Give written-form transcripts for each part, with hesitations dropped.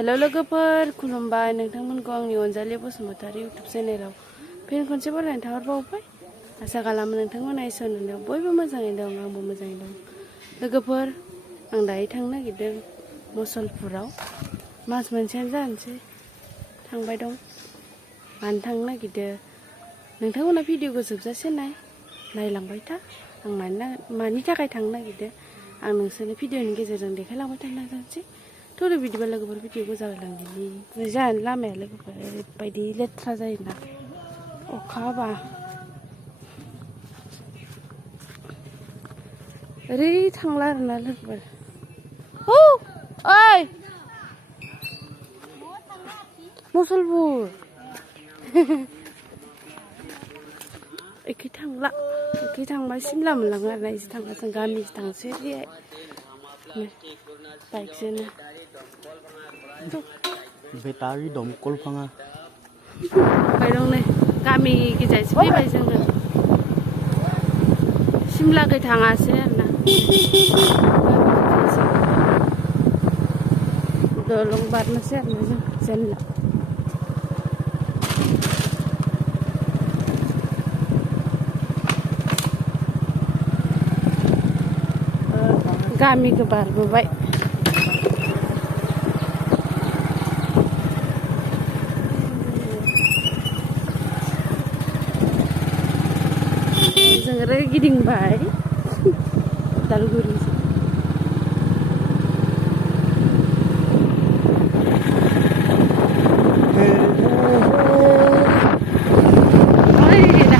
हेल' लोगोफोर खुलुमबाय नोंथांमोनखौ आंनि अनजालि बसुमतारी इउटुब चेनेलाव फिन खनसे बरायनाय थाहरबावबाय। आसा खालामो नोंथांमोना इसोरनि अननायाव बयबो मोजाङै दं, आंबो मोजाङै दं। लोगोफोर आं दायो थांनो नागिरदों मुसलपुराव। मास मोनसेयानो जानोसै थांबाय दं। मानो थांनो नागिरदों नोंथांमोना भिडिअखौ जोबजासे नायलांबाय था। आं मानि थाखाय थांनो नागिरदों आं नोंसोरनो भिडिअनि गेजेरजों देखायलांबाय थानो नाजानोसै। थोरो बिदिबा लोगोफोर भिडिअखौ जागायलांदिनि। जाहानि लामाया लोगोफोर ओरैबायदि लेथ्रा जायोना अखा हाबा। ओरै थांला आरोना लोगोफोर। ओइ मुसलपुर एखे थांला, एखे थांबा सिमला मोनलाङो आरोना एसे थांबा जों गामिसो थांसै ओरैहाय बाइकजोंनो। बेटारि दमकल भाङा ओमफ्राय दं नै गामि गेजेरसो फैबाय जोङो। सिमलाखै थाङासै आरोना दलं बारनोसै आरोना जों जेनला। गामिखौ बारबोबाय। जों ओरै गिदिंबाय उदालगुरिजों।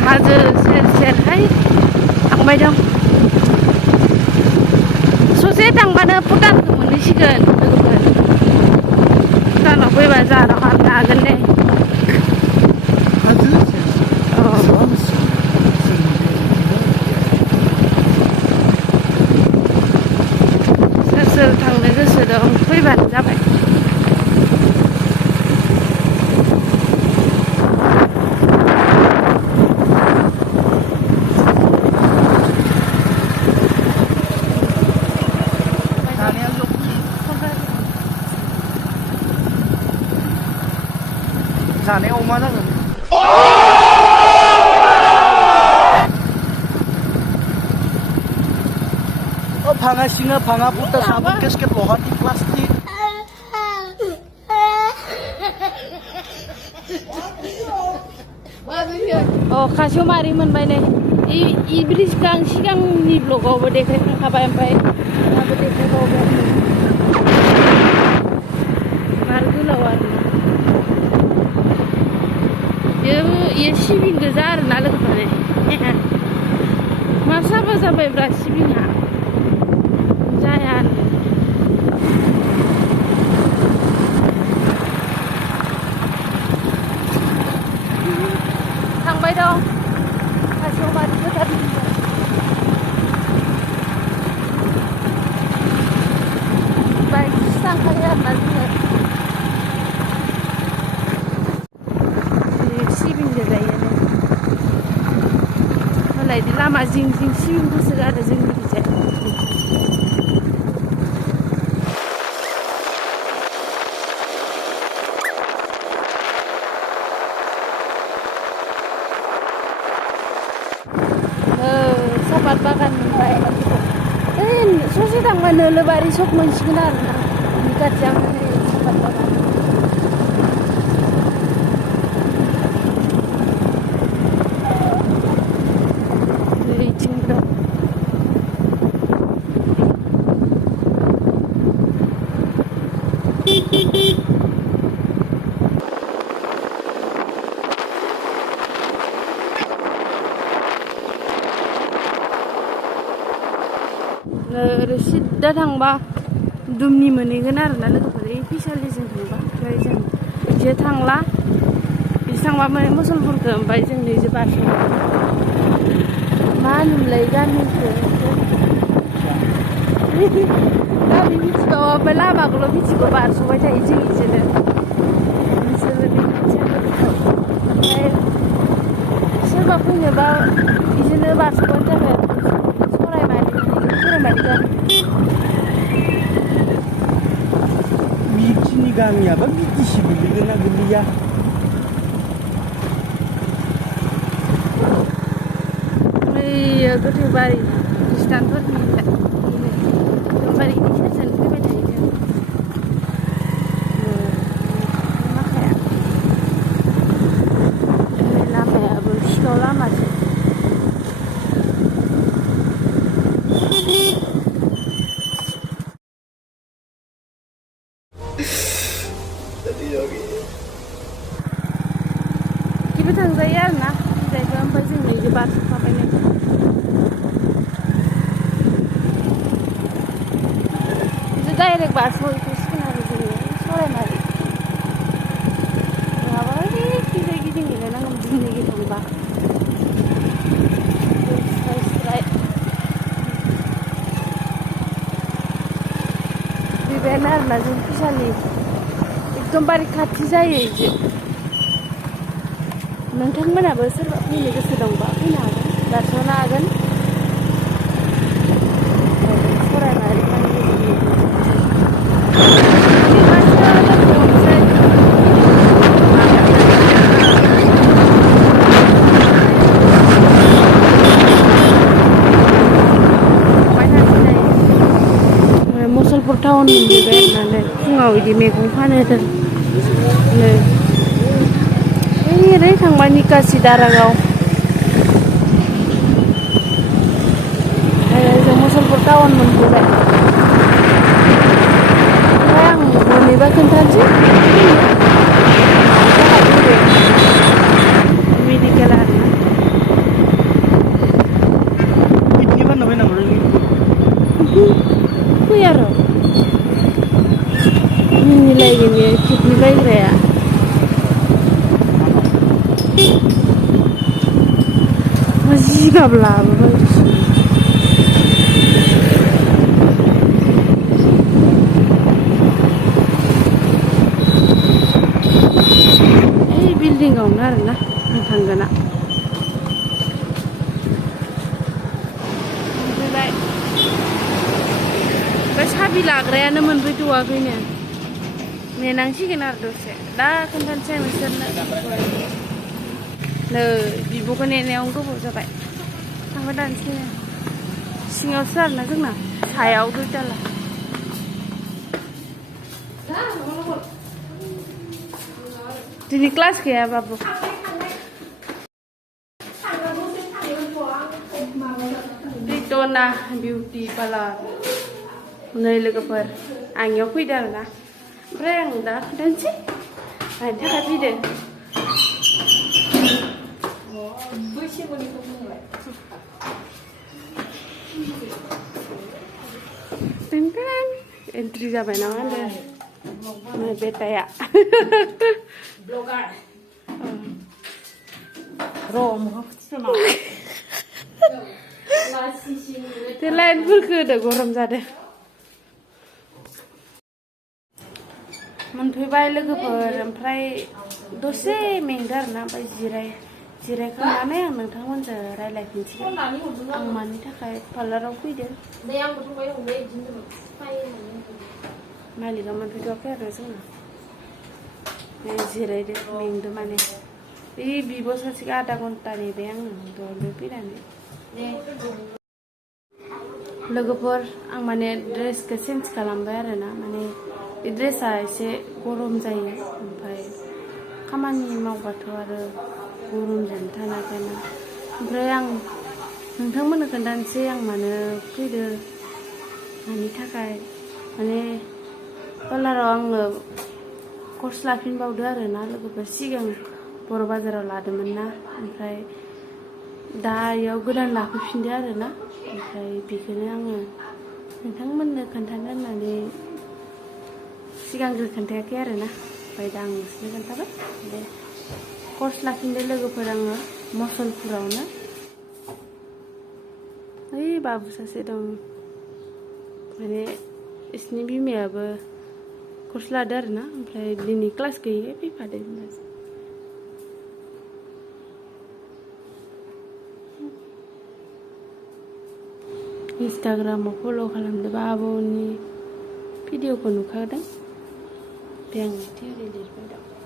हाजो सेर सेरहाय थांबाय दं। ससे थांबानो भुटानखौ मोनहैसिगोन लोगोफोर। भुटानाव फैबा जाहानाव हाबनो हागोन दे। सोर सोर थांनो गोसो दं फैबानो जाबाय। जानायाव अमा जागोन। भाङा सिङा भाङा बुटा साबुन केसकेट लहानि प्लास्टिक। खासेव मारै मोनबाय नै इ ब्रिजखौ आं सिगांनि ब्लगावबो देखायखांखाबाय, ओमफ्राय दाबो देखायबावबाय। मार गोलाव आरोना बेयो सिबिं गोजा आरोना लोगोफोर। मा साबा जाबायब्रा सिबिङा जाया आरो। थांबाय दं खासेवमारि फोथारनिफ्राय। बाइकजोंसो थांखायो आरोना जोङो। सिबिं गोजायानो मालाय लामा जिं जिं सिबिंखौसो गारो जोंनि गिजा। सापात बागान मोनबाय। ससे थांबा नोलोबारि सक मोनसिगोन आरोना खाथियावनो सापात बागान। ओरै सिद्दा थांबा दुमनि मोनहैगोन आरोना लोगोफोर। फिसालिजों थांबा ओमफ्राय जों बिजों थांला, बिजों थांबा माने मुसलपुरखौ ओमफ्राय जों नैजों बारस'बाय। मा होनोमोनलाय गामिखौ गामि मिथिबावा, ओमफ्राय लामाखौल' मिथिगौ बारस'बाय थायो जों बिजोंनो। नोंसोरो बे ओमफ्राय सोरबा फैनोबा बिजोंनो बारस'बानो जाबाय। सरायमारि गामि गामियाबो बिटिसि गोलैगोन ना गोलैया बैयो गोथैबारि खृष्टानफोरनि गोथैबारिनि सेरजों फैबाय थायो जों माखाया लामायाबो सिखाव लामासो बिबो थांजायो आरोना जायगा ओमफ्राय जों नैजो बारस'खाबाय नै बिदि डाइरेक्ट बारस'हैखासिगोन आरो जोङो सरायमारि नङाबा ओरै गिदिंहैलायनांगोन जोंनि थांबा स्राय स्राय फैबायानो आरोना जों फैसालि एकदमबारे खाथि जायो बिदि नोंथांमोनाबो सोरबा फैनो गोसो दंबा फैनो हागोन बारस'नो हागोन सरायमारि मुसलपुर टाउन मोनफैबाय आरोना फुङाव बिदि मैगं फानो नै ओरै थांबा निकासि दारागाव आरो जों मुसलपुर टाउन मोनफैबाय ओमफ्राय आं मोनहैबा खोन्थानोसै मेडिकेल आरोना किडनि बानायबाय नामा फै आरो मिनिलायगोन बेयो किडनि बायग्राया जिगाब लाबोबाय ओइ बिल्डिंआवनो आरोना आं थांगोना मोनफैबाय ओमफ्राय साबि लाग्रायानो मोनफैथ'वाखैनो नेनांसिगोन आरो दसे दा खोन्थानोसै आं नोंसोरनो नै बिब'खौ नेनायावनो गोबाव जाबाय थांबाय दानोसै सिङावसो आरोना जोंना सायाव दुइटाला दिनै क्लास गैया बाबु रिटना बिउटि पार्लार नै लोगोफोर आंनियाव फैदो आरोना ओमफ्राय आं दा खोन्थानोसै मानि थाखाय फैदो एन्ट्रि जाबाय नामा होनदों बेटाया लाइटफोरखौ होदो गरम जादों मोनफैबाय लोगोफोर ओमफ्राय दसे मेंदो आरोना ओमफ्राय जिरायखांनानै आं नोंथांमोनजों रायज्लायफिनसिगोन आं मानि थाखाय पार्लाराव फैदो मालिकआ मोनफैथ'वाखै आरो जोंना जिरायदो मेंदो माने बे बिब' सासेखौ आधा घन्टा नेबाय आङो दहायनो फैनानै लोगोफोर आं माने ड्रेसखौ चेन्ज खालामबाय आरोना माने बे ड्रेसा एसे गरम जायो ओमफ्राय खामानि मावबाथ' आरो गरमजों थानो हाखायाना ओमफ्राय आं नोंथांमोननो खोन्थानोसै आं मानो फैदो मानि थाखाय माने पार्लाराव आङो कर्स लाफिनबावदो आरोना लोगोफोर सिगां बर' बाजाराव लादोंमोन ना ओमफ्राय दा इयाव गोदान लाफैफिनदो आरोना ओमफ्राय बेखौनो आङो नोंथांमोननो खोन्थानो होननानै सिगांग्रो खोन्थायाखै आरोना ओमफ्राय दा आं नोंसोरनो खोन्थाबाय बे कर्स लाफिनदो लोगोफोर आङो मुसलपुरावनो ओइ बाबु सासे दं माने बिसिनि बिमायाबो कर्स लादो आरोना ओमफ्राय दिनै क्लास गैयै फैफादो इन्सटाग्रामाव फल' खालामदोंबा आब'नि भिडिअखौ नुखादों बे आंनि थिउरि लिरबाय दं